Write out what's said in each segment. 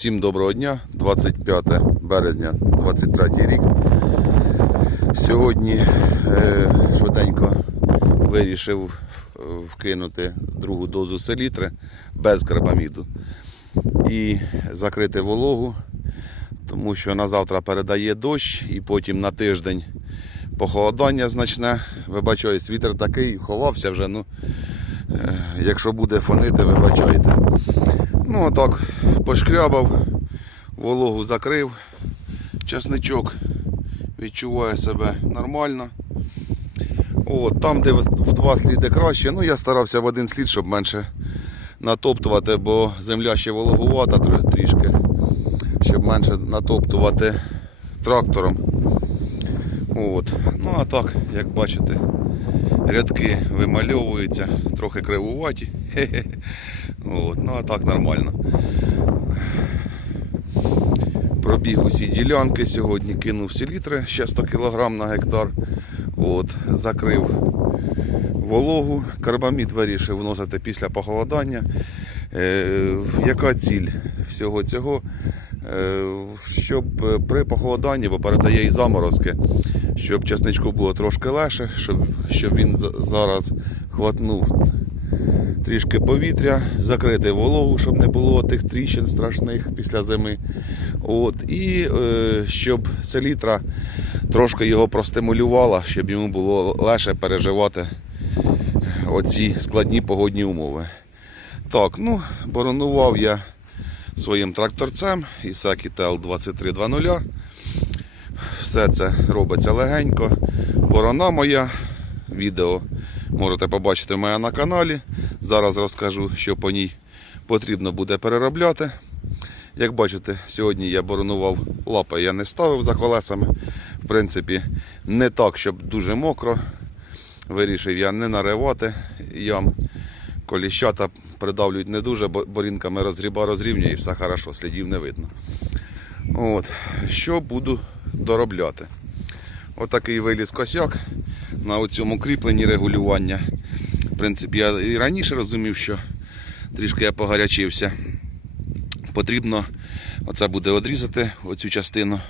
Всім доброго дня, 25 березня 23 рік. Сьогодні е, швиденько вирішив е, вкинути другу дозу селітри без карбаміду і закрити вологу, тому що на завтра передає дощ і потім на тиждень похолодання значне. Вибачаюсь, вітер такий, ховався вже. Ну, е, якщо буде фонити, вибачайте. Ну, отак, пошкрябав, вологу закрив, часничок відчуває себе нормально. От, там, де в два сліди краще, ну я старався в один слід, щоб менше натоптувати, бо земля ще вологувата трішки, щоб менше натоптувати трактором. От. Ну а так, як бачите, рядки вимальовуються, трохи кривуваті. От. Ну а так нормально. Пробіг усі ділянки, сьогодні кинув селітри, ще 100 кг на гектар. От, закрив вологу, карбамід вирішив вносити після похолодання. Е, яка ціль всього цього? Е, щоб при похолоданні, бо передає і заморозки, щоб часничку було трошки легше, щоб, щоб він зараз хватнув трішки повітря, закрити вологу, щоб не було тих тріщин страшних після зими. От, і е, щоб селітра трошки його простимулювала, щоб йому було легше переживати оці складні погодні умови. Так, ну, боронував я своїм тракторцем Ісакі ТЛ-2320. Все це робиться легенько. Борона моя, відео можете побачити мене на каналі. Зараз розкажу, що по ній потрібно буде переробляти. Як бачите, сьогодні я боронував лапи, я не ставив за колесами. В принципі, не так, щоб дуже мокро. Вирішив я не наривати ям. Коліщата придавлюють не дуже, бо борінками розріба розрівнює і все хорошо, слідів не видно. От. Що буду доробляти? Отакий виліз косяк на цьому кріпленні регулювання. В принципі, я і раніше розумів, що трішки я погарячився. Потрібно оце буде одрізати оцю частину,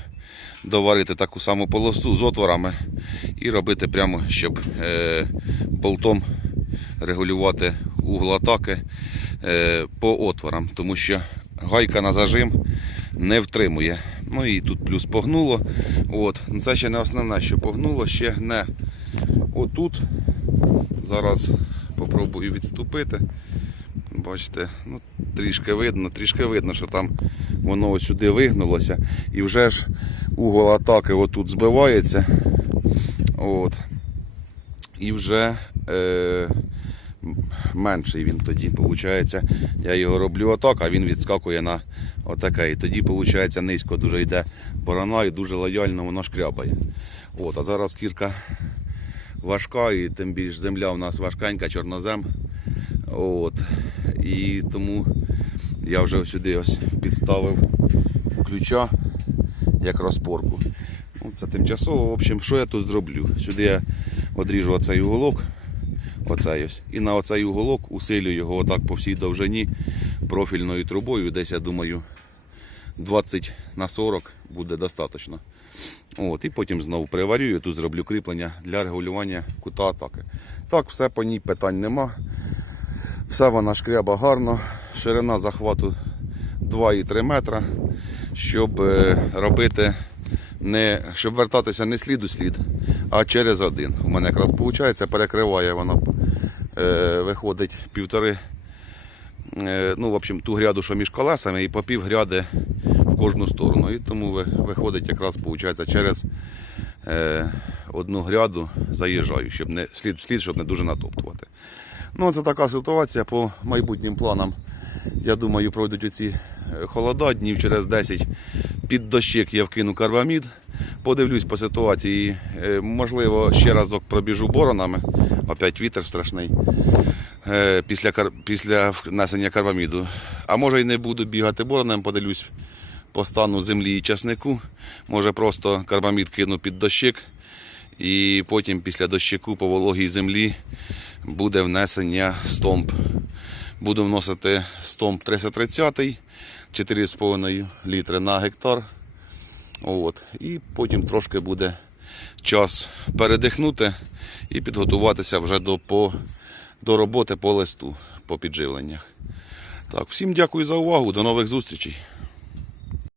доварити таку саму полосу з отворами і робити прямо, щоб е, болтом регулювати угол атаки е, по отворам, тому що гайка на зажим не втримує. Ну і тут плюс погнуло. От. Ну, Це ще не основне, що погнуло, ще не отут. Зараз попробую відступити. Бачите, ну, трішки видно, трішки видно, що там воно сюди вигнулося. І вже ж угол атаки отут збивається. От. І вже е, менший він тоді, виходить. Я його роблю отак, а він відскакує на отаке. І тоді, виходить, низько дуже йде борона і дуже лояльно воно шкрябає. От, а зараз кірка важка, і тим більш земля у нас важкенька, чорнозем. От. І тому я вже сюди ось підставив ключа як розпорку. Ну, Це тимчасово. В общем, що я тут зроблю? Сюди я одріжу оцей уголок, оцей ось, і на оцей уголок усилю його отак по всій довжині профільною трубою. Десь, я думаю, 20 на 40 буде достатньо. От, і потім знову приварюю, тут зроблю кріплення для регулювання кута атаки. Так, все по ній питань нема. Все вона шкряба гарно. Ширина захвату 2,3 метра, щоб е, робити не щоб вертатися не слід у слід, а через один. У мене якраз виходить, перекриває воно, е, виходить півтори, е, ну, в общем, ту гряду, що між колесами, і по пів гряди в кожну сторону. І тому виходить якраз виходить, через е, одну гряду заїжджаю, щоб не слід, слід, щоб не дуже натоптувати. Ну, це така ситуація по майбутнім планам. Я думаю, пройдуть оці е, холода, днів через 10 під дощик я вкину карбамід. Подивлюсь по ситуації. Е, Можливо, ще разок пробіжу боронами. Опять вітер страшний. Е, Після, після внесення карбаміду. А може і не буду бігати боронами, подивлюсь по стану землі і часнику. Може просто карбамід кину під дощик. І потім після дощику по вологій землі буде внесення стомп. Буду вносити стомп 330 4,5 літри на гектар. От. І потім трошки буде час передихнути і підготуватися вже до, по, до роботи по листу, по підживленнях. Так, всім дякую за увагу. До нових зустрічей.